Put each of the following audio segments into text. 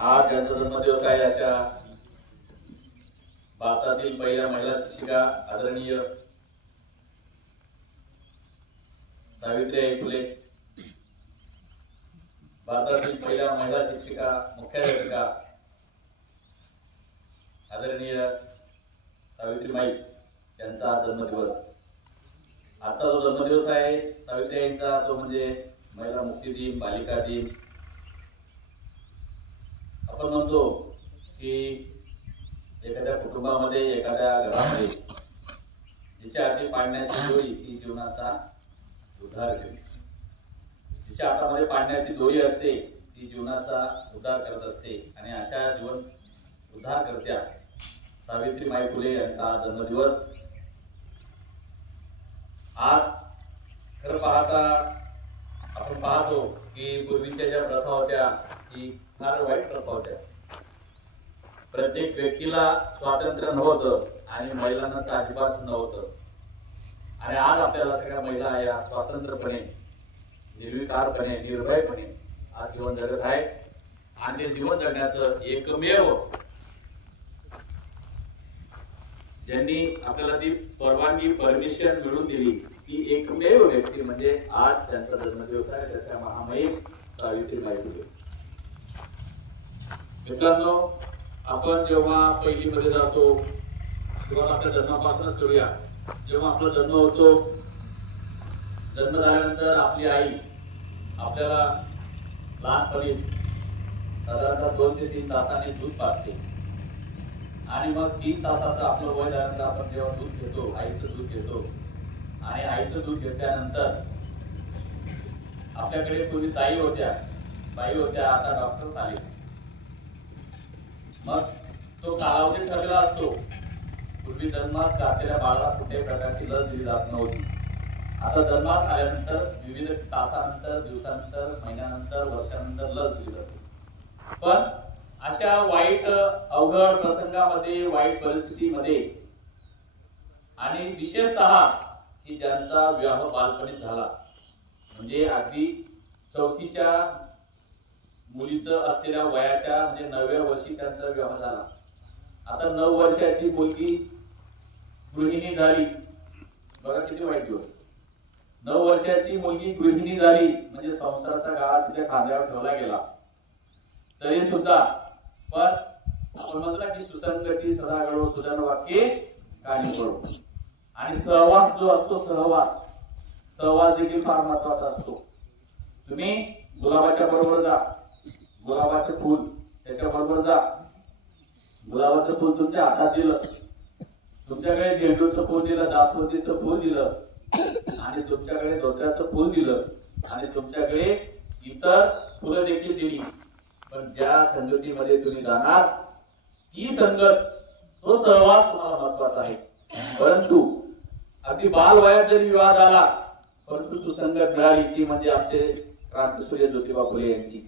आज ज्यांचा जन्मदिवस आहे अशा भारतातील पहिल्या महिला शिक्षिका आदरणीय सावित्रीबाई फुले, भारतातील पहिल्या महिला शिक्षिका मुख्याध्यापिका आदरणीय सावित्रीबाई यांचा जन्मदिवस। आजचा जो जन्मदिवस आहे सावित्रीबाईंचा तो म्हणजे महिला मुक्ती दिन, बालिका दिन। आपण म्हणतो की एखाद्या कुटुंबामध्ये, एखाद्या घरामध्ये जिच्या हाती पाडण्याची दोरी ती जीवनाचा उद्धार करते। जिच्या हातामध्ये पाडण्याची दोरी असते ती जीवनाचा उद्धार करत असते। आणि अशा जीवन उद्धार करत्या सावित्रीबाई फुले यांचा जन्मदिवस। आज खरं पाहता आपण पाहतो की पूर्वीच्या ज्या प्रथा होत्या ती फार वाईट प्रथा होत्या। प्रत्येक व्यक्तीला स्वातंत्र्य नव्हतं आणि महिलांना तर अजिबात नव्हतं। आणि आज आपल्याला सगळ्या महिला या स्वतंत्रपणे, निर्विकारपणे, निर्भयपणे आज जीवन जगत आहे। आणि ते जीवन जगण्याचं एकमेव ज्यांनी आपल्याला ती परवानगी, परमिशन मिळवून दिली ती एकमेव व्यक्ती म्हणजे आज त्यांचा जन्मदिवस आहे त्याच्या महामहिम सावित्रीबाई फुले। मित्रांनो, आपण जेव्हा पहिलीमध्ये जातो सुरुवात आपल्या जन्मापासूनच करूया। जेव्हा आपला जन्म होतो, जन्म झाल्यानंतर आपली आई आपल्याला लहानपणीच साधारणतः 2 ते 3 तासांनी दूध पाजते। आणि मग 3 तासाचं आपलं वय झाल्यानंतर आपण जेव्हा दूध घेतो, आईचं दूध घेतो आणि आईचं दूध घेतल्यानंतर आपल्याकडे पूर्वी बाई होत्या, आता डॉक्टर्स आले। मग तो कालावधी ठरलेला असतो। पूर्वी जन्मास घातलेल्या बाळाला कुठल्याही प्रकारची लस दिली जात नव्हती। आता जन्मास आल्यानंतर विविध तासानंतर, दिवसानंतर, महिन्यानंतर, वर्षानंतर लस दिली जाते। पण अशा वाईट अवघड प्रसंगामध्ये, वाईट परिस्थितीमध्ये आणि विशेषतः की ज्यांचा विवाह बालपणीत झाला, म्हणजे अगदी 4थीच्या मुलीचं असलेल्या वयाच्या म्हणजे 9व्या वर्षी त्यांचा विवाह झाला। आता 9 वर्षाची मुलगी गृहिणी झाली, बघा किती वाईट दिवस। 9 वर्षाची मुलगी गृहिणी झाली म्हणजे संसाराचा गाळा तिच्या खांद्यावर ठेवला गेला। तरी सुद्धा पण आपण म्हणतो की सुसंगती सदा घडो, सुजन वाक्ये कानी पडो। आणि सहवास जो असतो, सहवास देखील फार महत्वाचा असतो। तुम्ही गुलाबाच्या बरोबर जा, गुलाबाचे फूल त्याच्या बरोबर जा। गुलाबाचं फूल तुमच्या हातात दिलं, तुमच्याकडे झेंडूचं फूल दिलं, जास्वंदीचं फूल दिलं आणि तुमच्याकडे धोत्र्याचं फूल दिलं आणि तुमच्याकडे इतर फुलं देखील दिली। पण ज्या संगतीमध्ये तुम्ही जाणार ती संगत, तो सहवास तुम्हाला महत्वाचा आहे। परंतु अगदी बाल वयात जरी विवाह झाला परंतु सुसंगत मिळाली ती म्हणजे आमचे क्रांतीसूर्य ज्योतिबा फुले यांची।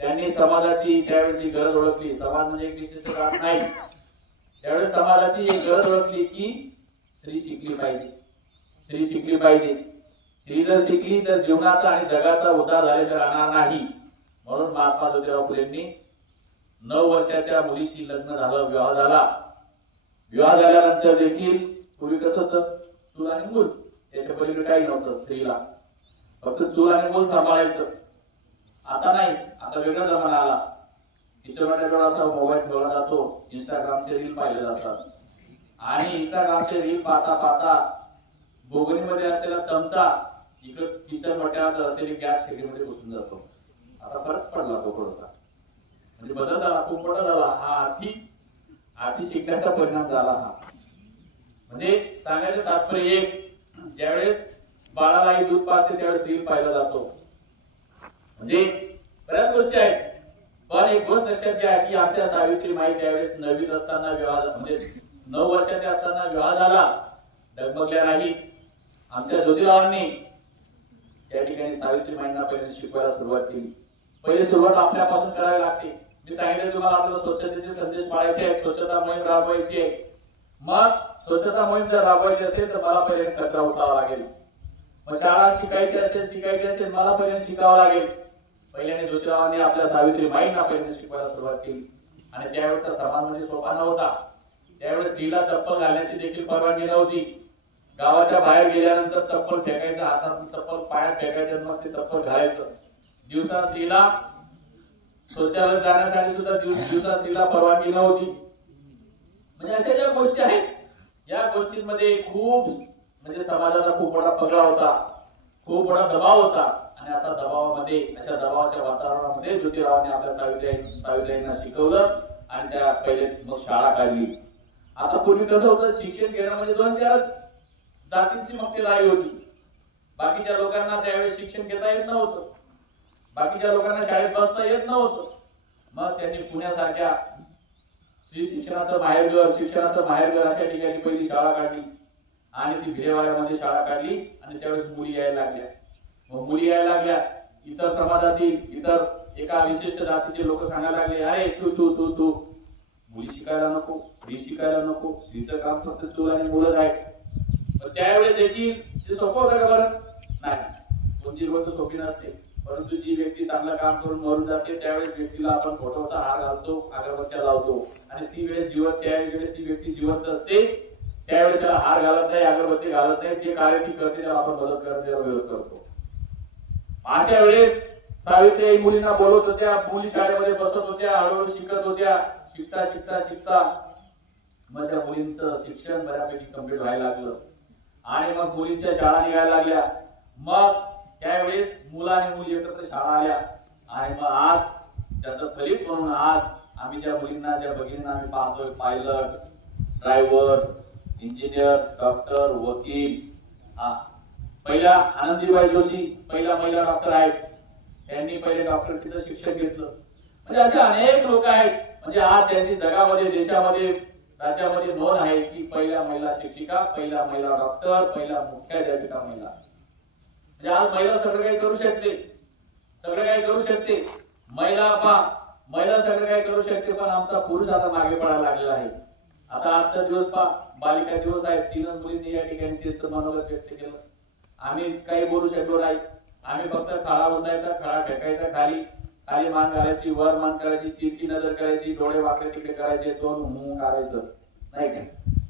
त्यांनी समाजाची त्यावेळेची गरज ओळखली। समाज म्हणजे एक विशिष्ट काळ नाही, त्यावेळेस समाजाची एक गरज ओळखली की स्त्री शिकली पाहिजे, स्त्री शिकली पाहिजे। स्त्री जर शिकली तर जीवनाचा आणि जगाचा उद्धार झालेला राहणार नाही। म्हणून महात्मा ज्योतिबा फुलेंनी 9 वर्षाच्या मुलीशी लग्न झालं, विवाह झाला। विवाह झाल्यानंतर देखील पूर्वी कसं होतं, चूल आणि मूल, त्याच्या पलीकडे काही नव्हतं स्त्रीला, फक्त चूल आणि मूल सांभाळायचं। आता नाही, आता वेगळा जमाना आला। तिच्याकडे असा मोबाईल ठेवला जातो, इंस्टाग्रामचे रील पाहिले जातात आणि इंस्टाग्रामचे रील पाहता पाहता बोगणीमध्ये असलेला चमचा इकडे किचन वाट्यात असलेली गॅस शेगडीमध्ये घुसून जातो। आता फरक पडला तो थोडासा, म्हणजे बदल झाला, खूप मोठा झाला। हा अति शिकण्याचा परिणाम झाला हा। म्हणजे सांगायचं तात्पर्य एक, ज्यावेळेस बाळाला आई दूध पाजते त्यावेळेस रील पाहिला जातो। म्हणजे बऱ्याच गोष्टी आहेत, पण एक गोष्ट लक्षात घ्या की आमच्या सावित्रीबाई त्यावेळेस 9वीत असताना विवाह, म्हणजे 9 वर्षाच्या असताना विवाह झाला, डगमगल्या नाही। आमच्या ज्योतिबांनी त्या ठिकाणी सावित्रीबाईंना पहिले शिकवायला सुरुवात केली। पहिले सुरुवात आपल्यापासून करावी लागते। मी सांगितलं तुम्हाला आपल्याला स्वच्छतेचे संदेश पाळायचे आहेत, स्वच्छता मोहीम राबवायची आहे। मग स्वच्छता मोहीम जर राबवायची असेल तर मला पहिले कचरा उचलावा लागेल। मग शाळा शिकायची असेल मला पहिले शिकावं लागेल। पहिल्याने ज्योतिरावांनी आपल्या सावित्रीबाईंना पहिल्यांदा शिकवायला सुरुवात केली आणि त्यावेळेचा समाज म्हणजे सोपा नव्हता. त्यावेळेस स्त्रीला चप्पल घालण्याची देखील परवानगी नव्हती. गावाच्या बाहेर गेल्यानंतर चप्पल फेकायचं, हातातून चप्पल पायात फेकायचं, मग ते चप्पल घालायचं. दिवसा स्त्रीला शौचालयात जाण्यासाठी सुद्धा दिवसा स्त्रीला परवानगी नव्हती. म्हणजे अशा ज्या गोष्टी आहेत या गोष्टींमध्ये खूप म्हणजे समाजाचा खूप मोठा पगडा होता, खूप मोठा दबाव होता. आणि अशा दबावामध्ये, अशा दबावाच्या वातावरणामध्ये ज्योतिरावांनी आपल्या सावित्रीबाईंना शिकवलं आणि त्या पहिले मग शाळा काढली. आता पूर्वी कसं होतं, शिक्षण घेणं म्हणजे 2-4 जातींची मग ती लढाई होती. बाकीच्या लोकांना त्यावेळेस शिक्षण घेता येत नव्हतं, बाकीच्या लोकांना शाळेत बसता येत नव्हतं. मग त्यांनी पुण्यासारख्या शिक्षणाचं माहेरघर अशा ठिकाणी पहिली शाळा काढली आणि ती भिडेवाड्यामध्ये शाळा काढली. आणि त्यावेळेस मुली यायला लागल्या. मग मुली यायला लागल्या, इतर समाजातील इतर एका विशिष्ट जातीचे लोक सांगायला लागले, अरे तू मुली शिकायला नको, स्त्री शिकायला नको, स्त्रीचं काम फक्त चूल आणि मुलंच आहे. त्यावेळेस देखील ते सोपं होतं का? बरं नाही, कोणती गोष्ट सोपी नसते. परंतु जी व्यक्ती चांगलं काम करून मरून जाते त्यावेळेस व्यक्तीला आपण फोटोचा हार घालतो, अगरबत्त्या लावतो. आणि ती वेळेस त्यावेळेस ती व्यक्ती जिवंत असते, त्यावेळेस त्याला हार घालत नाही, अगरबत्ती घालत नाही. जे कार्य ती करते त्याला आपण मदत करत, त्याला विरोध करतो. अशा वेळेस सावित्री मुलींना बोलवत होत्या, मुली शाळेमध्ये बसत होत्या, हळूहळू शिकत होत्या. शिकता मग त्या मुलींचं शिक्षण बऱ्यापैकी कंप्लीट व्हायला लागलं आणि मग मुलींच्या शाळा निघायला लागल्या. मग त्यावेळेस मुलं आणि मुली एकत्र शाळा आल्या आणि मग आज त्याचं फलित म्हणून आज आम्ही ज्या मुलींना, ज्या भगिनींना आम्ही पाहतोय, पायलट, ड्रायव्हर, इंजिनियर, डॉक्टर, वकील. पहिल्या आनंदीबाई जोशी पहिल्या महिला डॉक्टर आहेत, त्यांनी पहिले डॉक्टरकीचं शिक्षण घेतलं. म्हणजे असे अनेक लोक आहेत. म्हणजे आज त्यांची जगामध्ये, देशामध्ये, राज्यामध्ये नोंद आहे की पहिल्या महिला शिक्षिका, पहिल्या महिला डॉक्टर, पहिल्या मुख्याध्यापिका महिला. म्हणजे आज महिला सगळं काही करू शकते, महिला सगळं काही करू शकते. पण आमचा पुरुष आता मागे पडायला लागलेला आहे. आता आजचा दिवस बालिका दिवस आहे. 3 मुलींनी या ठिकाणी त्यांचं मनोगत व्यक्त केलं. आम्ही काही बोलू शकलो नाही. आम्ही फक्त खळा उंचायचा, खळा फेकायचा, खाली मान घालायची, वर मान करायची, तिरकी नजर करायची, डोळे वाकडे तिकडे करायचे, तोंड करायचं नाही का?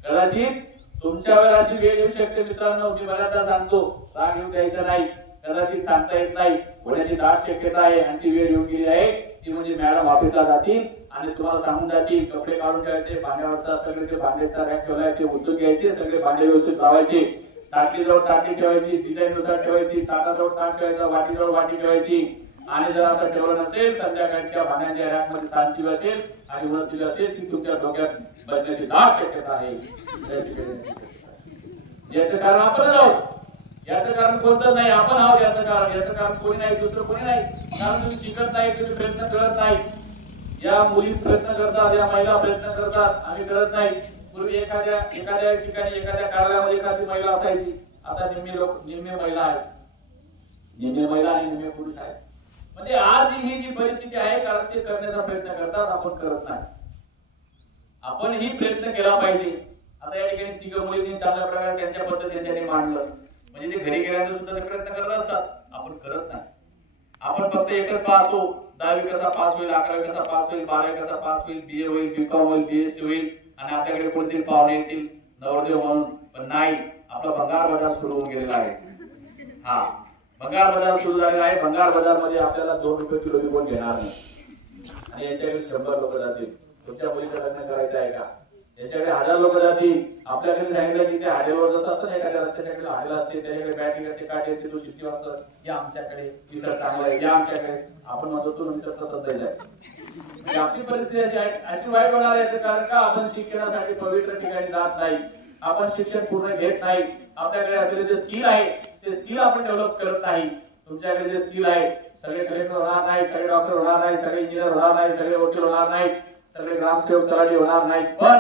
कदाचित तुमच्यावर अशी वेळ येऊ शकते मित्रांनो, मी बऱ्याचदा सांगतो, राग येऊ द्यायचा नाही. कदाचित सांगता येत नाही, होण्याची दाट शक्यता आहे आणि ती वेळ येऊन गेली आहे. ती म्हणजे मॅडम ऑफिसला जातील आणि तुम्हाला सांगून जातील, कपडे काढून ठेवायचे, भांड्यावरचा सगळे ते भांड्याचा रॅक ठेवलाय ते उचलून घ्यायचे, सगळे भांडे व्यवस्थित लावायचे, टाकीजवळ टाकी ठेवायची, डिझाईननुसार ठेवायची, ताटाजवळ ताट ठेवायचा, वाटीजवळ वाटी ठेवायची. आणि जर असं ठेवलं नसेल, संध्याकाळी त्या भांड्यांच्या रॅकमध्ये सांची असेल आणि उलट असेल ती तुमच्या डोक्यात बसण्याची दाट शक्यता आहे. याचं कारण आपण आहोत, याचं कारण कोणतं नाही, आपण आहोत याचं कारण कोणी नाही, दुसरं कोणी नाही. कारण तुम्ही शिकत नाही, तुम्ही प्रयत्न करत नाही. या मुली प्रयत्न करतात, या महिला प्रयत्न करतात, आम्ही करत नाही. पूर्वी एखाद्या ठिकाणी एखाद्या कार्यालयामध्ये एखादी महिला असायची, आता निम्मे महिला आहेत, निम्मे महिला आणि निम्मे पुरुष आहेत. म्हणजे आज ही जी परिस्थिती आहे, कारण ते करण्याचा प्रयत्न करतात, आपण करत नाही. आपणही प्रयत्न केला पाहिजे. आता या ठिकाणी 3 मुलींनी चांगल्या प्रकारे त्यांच्या पद्धतीने त्यांनी मांडलं. म्हणजे ते घरी गेल्यानंतर सुद्धा ते प्रयत्न करत असतात, आपण करत नाही. आपण फक्त एकच पाहतो, 10वी कसा पास होईल, 11वी कसा पास होईल, 12वी कसा पास होईल, BA होईल, BCom होईल, BSc होईल आणि आपल्याकडे कोणते पाहुणे येतील नवरदेव म्हणून. पण नाही, आपला भंगार बाजार सुरू होऊन गेलेला आहे. भंगार बाजार सुरू झालेला आहे. भंगार बाजार मध्ये आपल्याला 2 रुपये किलो कोण घेणार नाही आणि याच्याकडे 100 लोक जातील. तुमच्या मुलीचं लग्न करायचं आहे का? याच्याकडे 1000 लोक जातील. आपल्याकडे सांगितलं की ते हॉटेलवर जसं असतं, एखाद्या रस्त्याच्याकडे हॉटेल असते, त्याच्याकडे बॅटिंग असते, काठी असते, तो शिट्टी वाजतं, या आमच्याकडे मिसळ चांगलं आहे, या आमच्याकडे. आपण म्हणतो तो मिसळ तसंच जाईल. आपली परिस्थिती अशी वाईट होणार आहे. कारण का? आपण शिक्षणासाठी पवित्र ठिकाणी जात नाही, आपण शिक्षण पूर्ण घेत नाही. आपल्याकडे असलेले जे स्किल आहे ते स्किल आपण डेव्हलप करत नाही. तुमच्याकडे जे स्किल आहे, सगळे कलेक्टर होणार नाही, सगळे डॉक्टर होणार नाही, सगळे इंजिनियर होणार नाही, सगळे वकील होणार नाही, सगळे ग्रामसेवक तलाठी होणार नाही. पण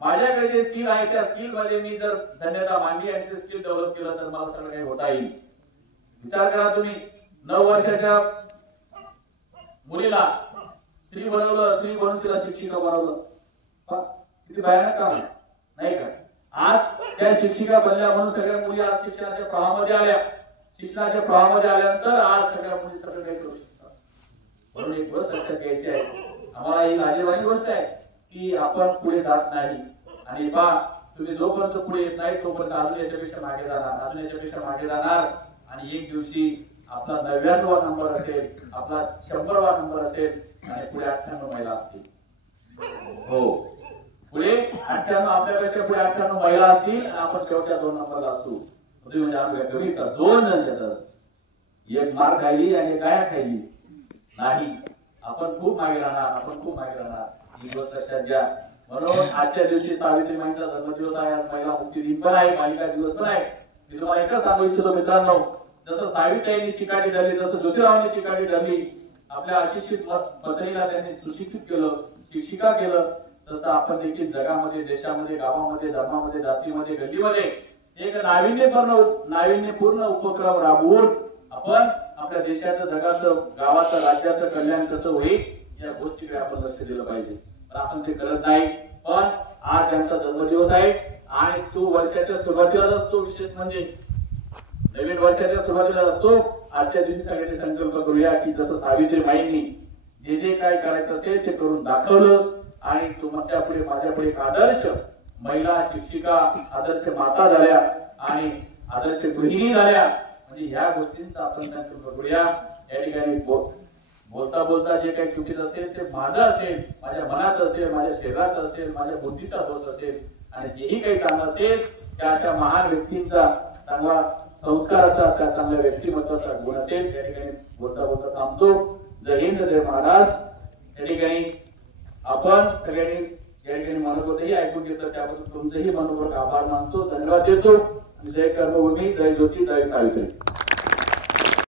माझ्याकडे जे स्किल आहे त्या स्किल मध्ये मी जर धन्यता मानली आणि ते स्किल डेव्हलप केलं तर मला सगळं काही होता येईल. विचार करा तुम्ही, 9 वर्षाच्या मुलीला स्त्री बनवलं, स्त्री बनवून तिला शिक्षिका बनवलं. किती भयानक काम नाही का? आज त्या शिक्षिका बनल्या म्हणून सगळ्या मुली आज शिक्षणाच्या प्रवाहामध्ये आल्या. शिक्षणाच्या प्रवाहामध्ये आल्यानंतर आज सगळ्या मुली सगळं काही करू शकतात. म्हणून एक गोष्ट लक्षात घ्यायची आहे, आम्हाला ही लाजीरवाणी गोष्ट आहे की आपण पुढे जात नाही. आणि बा तुम्ही जोपर्यंत पुढे येत नाही तोपर्यंत अजून याच्यापेक्षा मागे जाणार, अजून याच्यापेक्षा मागे जाणार. आणि एक दिवशी आपला 99वा नंबर असेल, आपला 100वा नंबर असेल आणि पुढे 98 महिला असतील. हो, पुढे 98, आपल्यापेक्षा पुढे 98 महिला असतील आणि आपण शेवटच्या 2 नंबरला असू. तुम्ही म्हणजे आम्ही कमी का 2 जण शेतात, एक मार खायली आणि एक गाया खायली नाही. आपण खूप मागे राहणार, आपण खूप मागे राहणार. ही गोष्ट लक्षात घ्या. म्हणून आजच्या दिवशी सावित्रीबाईंचा जन्मदिवस आहे, महिला मुक्ती दिन पण आहे, बालिका दिवस पण आहे. मी तुम्हाला एकच सांगू इच्छितो मित्रांनो, जसं सावित्रीबाईंनी चिकाटी धरली, जसं ज्योतिरावांनी चिकाटी धरली, आपल्या अशिक्षित पत्नीला त्यांनी सुशिक्षित केलं, शिक्षिका केलं, तसं आपण देखील जगामध्ये, देशामध्ये, गावामध्ये, धर्मामध्ये, जातीमध्ये, गल्लीमध्ये एक नाविन्यपूर्ण उपक्रम राबवून आपण आपल्या देशाचं, जगाचं, गावाचं, राज्याचं कल्याण कसं होईल या गोष्टीकडे आपण लक्ष दिलं पाहिजे. पण आपण ते करत नाही. पण आज त्यांचा जन्मदिवस आहे आणि तो वर्षाच्या सुरुवातीलाच असतो. विशेष म्हणजे नवीन वर्षाच्या सुरुवातीला असतो. आजच्या दिवशी सगळ्यांनी संकल्प करूया की जसं सावित्रीबाईंनी जे जे काय करायचं असेल ते करून दाखवलं आणि तुमच्या पुढे, माझ्या पुढे एक आदर्श महिला शिक्षिका, आदर्श माता झाल्या आणि आदर्श गृहिणी झाल्या. म्हणजे ह्या गोष्टींचा आपण संकल्प करूया. या ठिकाणी बोलता बोलता जे काही चुकीचं असेल ते माझं असेल, माझ्या मनाचं असेल, माझ्या शरीराचं असेल, माझ्या बुद्धीचा दोष असेल आणि जेही काही चांगलं असेल त्या अशा महान व्यक्तींचा, चांगला संस्काराचा, त्या चांगल्या व्यक्तिमत्वाचा गुण असेल. त्या ठिकाणी बोलता बोलता थांबतो. जय हिंद, जय महाराष्ट्र. या ठिकाणी आपण सगळ्यांनी या ठिकाणी मनोगतही ऐकून घेतलं, त्याबद्दल तुमचेही मनोगत आभार मानतो, धन्यवाद देतो. जय कर्मभूमी, जय ज्योती, जय सावित्री.